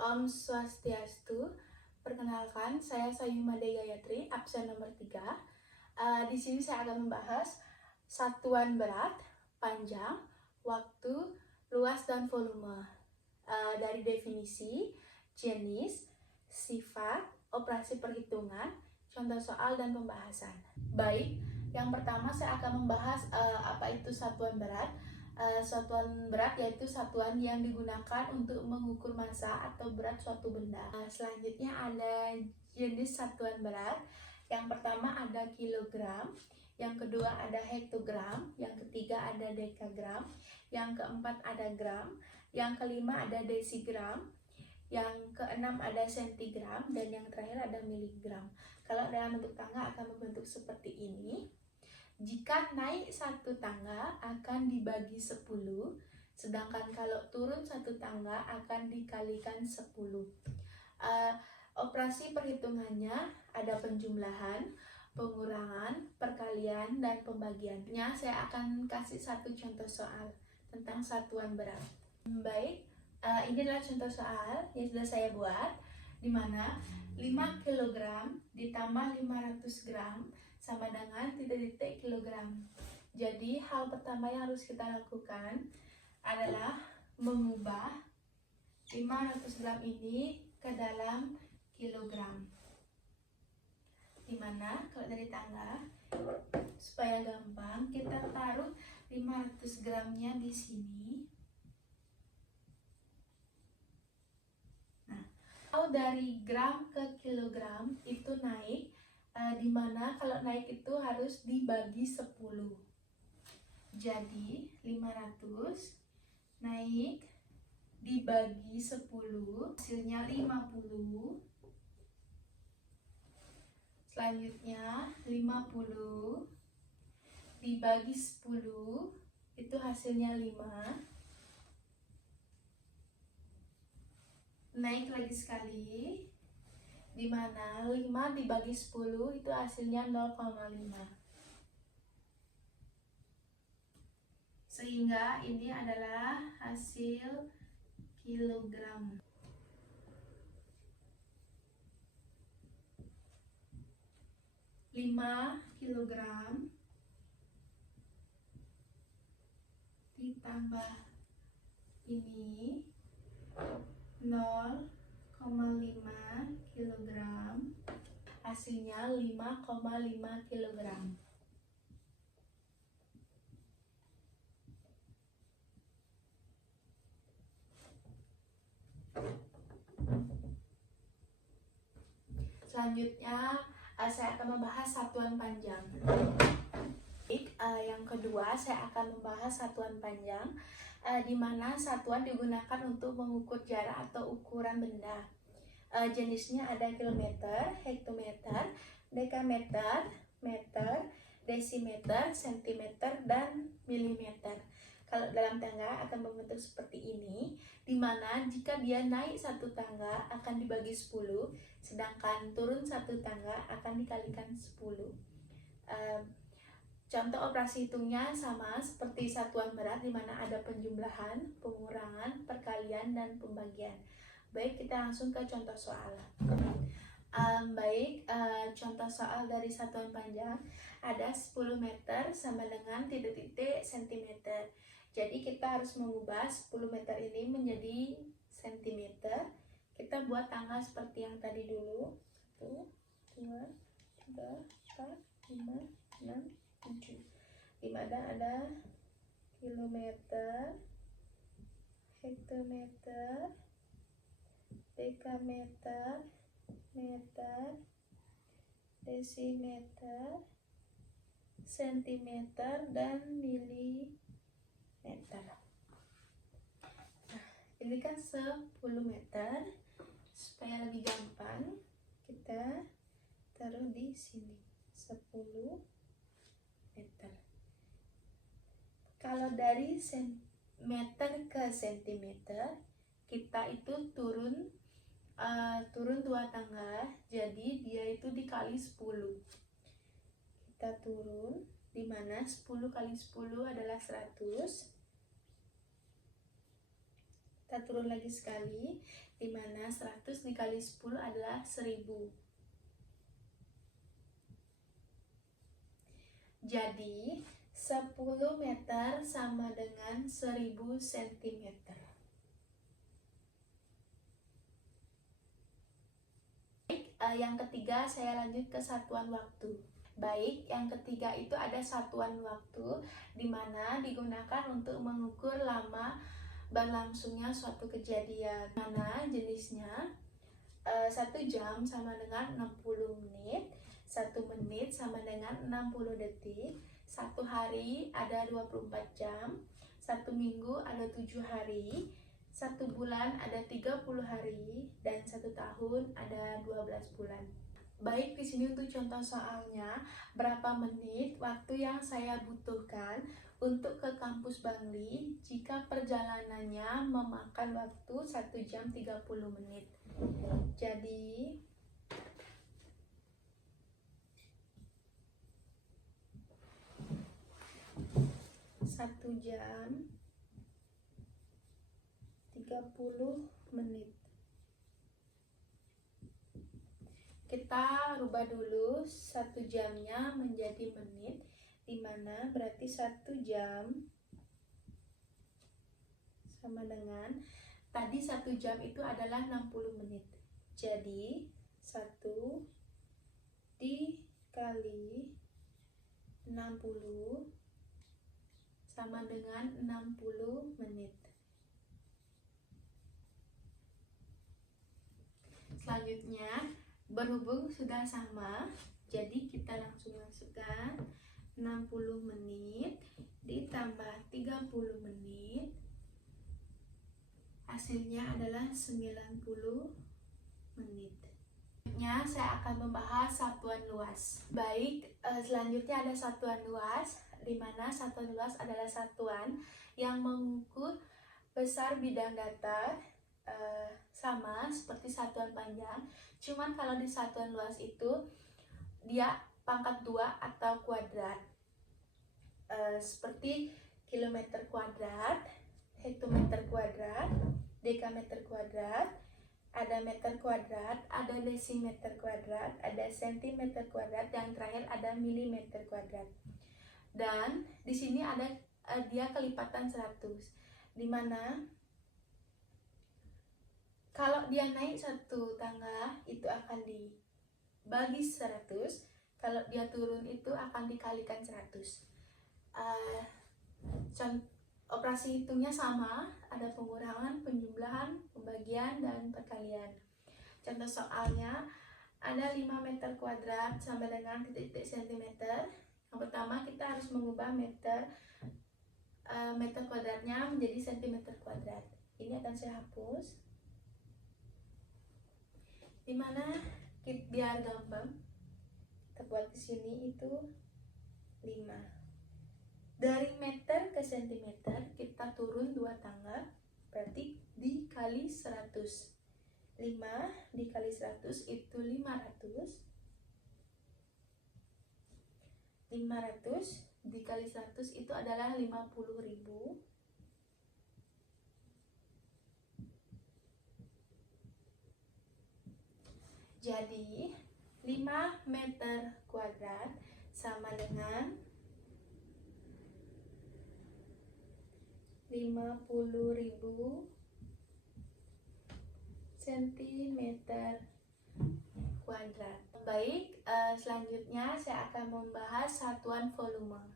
Om Swastiastu. Perkenalkan, saya Sayumade Gayatri, absen nomor 3. Di sini saya akan membahas satuan berat, panjang, waktu, luas, dan volume. Dari definisi, jenis, sifat, operasi perhitungan, contoh soal, dan pembahasan. Baik, yang pertama saya akan membahas apa itu satuan berat. Satuan berat yaitu satuan yang digunakan untuk mengukur massa atau berat suatu benda. Selanjutnya ada jenis satuan berat. Yang pertama ada kilogram, yang kedua ada hektogram, yang ketiga ada dekagram, yang keempat ada gram, yang kelima ada desigram, yang keenam ada sentigram, dan yang terakhir ada miligram. Kalau dalam bentuk tangga akan membentuk seperti ini. Jika naik satu tangga akan dibagi 10, sedangkan kalau turun satu tangga akan dikalikan 10. Operasi perhitungannya ada penjumlahan, pengurangan, perkalian, dan pembagiannya. Saya akan kasih satu contoh soal tentang satuan berat. Baik, ini adalah contoh soal yang sudah saya buat, di mana 5 kg ditambah 500 gram sama dengan titik-titik kilogram. Jadi hal pertama yang harus kita lakukan adalah mengubah 500 gram ini ke dalam kilogram. Dimana kalau dari tangga, supaya gampang, kita taruh 500 gramnya di sini. Nah, kalau dari gram ke kilogram itu naik, dimana kalau naik itu harus dibagi 10. Jadi 500 naik dibagi 10, hasilnya 50. Selanjutnya 50 dibagi 10, itu hasilnya 5. Naik lagi sekali, dimana 5 dibagi 10 itu hasilnya 0,5. Sehingga ini adalah hasil kilogram. Lima kilogram ditambah ini 0,5 kilogram, hasilnya 5,5 kilogram. Selanjutnya saya akan membahas satuan panjang. Yang kedua saya akan membahas satuan panjang, di mana satuan digunakan untuk mengukur jarak atau ukuran benda. Jenisnya ada kilometer, hektometer, dekameter, meter, desimeter, sentimeter, dan milimeter. Kalau dalam tangga akan membentuk seperti ini, di mana jika dia naik satu tangga akan dibagi 10, sedangkan turun satu tangga akan dikalikan 10. Contoh operasi hitungnya sama seperti satuan berat, di mana ada penjumlahan, pengurangan, perkalian, dan pembagian. Baik, kita langsung ke contoh soal. Contoh soal dari satuan panjang ada 10 meter sama dengan titik-titik sentimeter. Jadi kita harus mengubah 10 meter ini menjadi sentimeter. Kita buat tangga seperti yang tadi dulu. 1, 2, 3, 4, 5, 6, 7. Di mana ada kilometer, hektometer, dekameter, meter, desimeter, sentimeter, dan milimeter. Nah, ini kan 10 meter. Supaya lebih gampang, kita taruh di sini 10 meter. Kalau dari meter ke sentimeter, kita itu turun 2 tangga, jadi dia itu dikali 10. Kita turun, dimana 10 kali 10 adalah 100. Kita turun lagi sekali, dimana dimana 100 dikali 10 adalah 1000. Jadi 10 meter sama dengan 1000 cm. Yang ketiga saya lanjut ke satuan waktu. Baik, yang ketiga itu ada satuan waktu di mana digunakan untuk mengukur lama berlangsungnya suatu kejadian. Mana jenisnya 1 jam sama dengan 60 menit, 1 menit sama dengan 60 detik, 1 hari ada 24 jam, 1 minggu ada 7 hari, 1 bulan ada 30 hari, dan 1 tahun ada 12 bulan. Baik, di sini untuk contoh soalnya, berapa menit waktu yang saya butuhkan untuk ke kampus Bangli jika perjalanannya memakan waktu 1 jam 30 menit. Jadi 1 jam 30 menit. Kita rubah dulu 1 jamnya menjadi menit, dimana berarti 1 jam sama dengan, tadi 1 jam itu adalah 60 menit. Jadi 1 dikali 60 sama dengan 60 menit. Selanjutnya, berhubung sudah sama, jadi kita langsung masukkan 60 menit ditambah 30 menit, hasilnya adalah 90 menit. Selanjutnya saya akan membahas satuan luas. Baik, selanjutnya ada satuan luas, di mana satuan luas adalah satuan yang mengukur besar bidang datar, sama seperti satuan panjang, cuman kalau di satuan luas itu dia pangkat 2 atau kuadrat, seperti kilometer kuadrat, hektometer kuadrat, dekameter kuadrat, ada meter kuadrat, ada desimeter kuadrat, ada sentimeter kuadrat, dan terakhir ada milimeter kuadrat. Dan di sini ada dia kelipatan 100, dimana kalau dia naik 1 tangga itu akan dibagi 100, kalau dia turun itu akan dikalikan 100. Operasi hitungnya sama, ada pengurangan, penjumlahan, pembagian, dan perkalian. Contoh soalnya, ada 5 meter kuadrat sama dengan titik-titik sentimeter. Yang pertama kita harus mengubah meter kuadratnya menjadi sentimeter kuadrat. Ini akan saya hapus. Dimana biar gampang, kita buat di sini itu 5. Dari meter ke sentimeter kita turun 2 tangga, berarti dikali 100. 5 dikali 100 itu 500. 500 dikali 100 itu adalah 50.000. Jadi 5 meter kuadrat sama dengan 50.000 centimeter kuadrat. Baik, selanjutnya saya akan membahas satuan volume.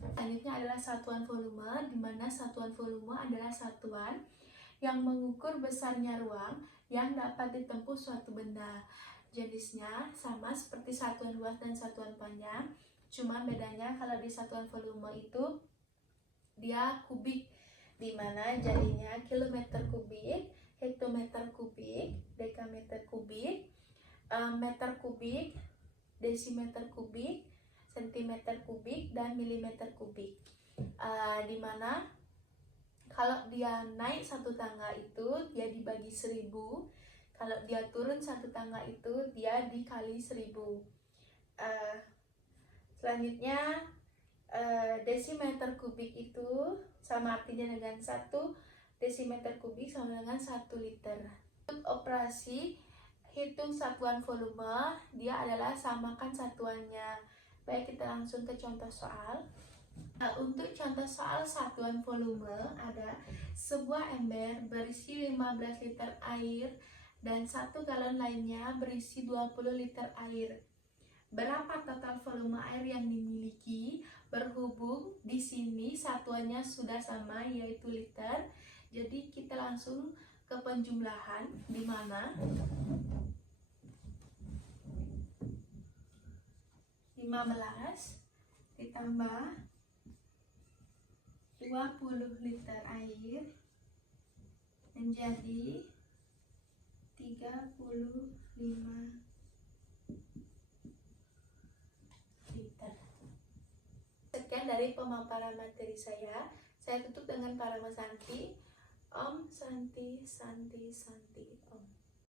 Selanjutnya adalah satuan volume, di mana satuan volume adalah satuan yang mengukur besarnya ruang yang dapat ditempuh suatu benda. Jenisnya sama seperti satuan luas dan satuan panjang, cuma bedanya kalau di satuan volume itu dia kubik, di mana jadinya kilometer kubik, hektometer kubik, dekameter kubik, meter kubik, desimeter kubik, sentimeter kubik, dan milimeter kubik. Dimana kalau dia naik 1 tangga itu dia dibagi 1000, kalau dia turun 1 tangga itu dia dikali 1000. Selanjutnya desimeter kubik itu sama artinya dengan 1 desimeter kubik sama dengan 1 liter. Untuk operasi hitung satuan volume, dia adalah samakan satuannya. Baik, kita langsung ke contoh soal. Untuk contoh soal satuan volume ada sebuah ember berisi 15 liter air dan 1 galon lainnya berisi 20 liter air. Berapa total volume air yang dimiliki? Berhubung di sini satuannya sudah sama yaitu liter. Jadi kita langsung ke penjumlahan, di mana 15 ditambah 20 liter air menjadi 35 liter. Sekian dari pemaparan materi saya. Saya tutup dengan parama Santi. Om Santi Santi Santi Om.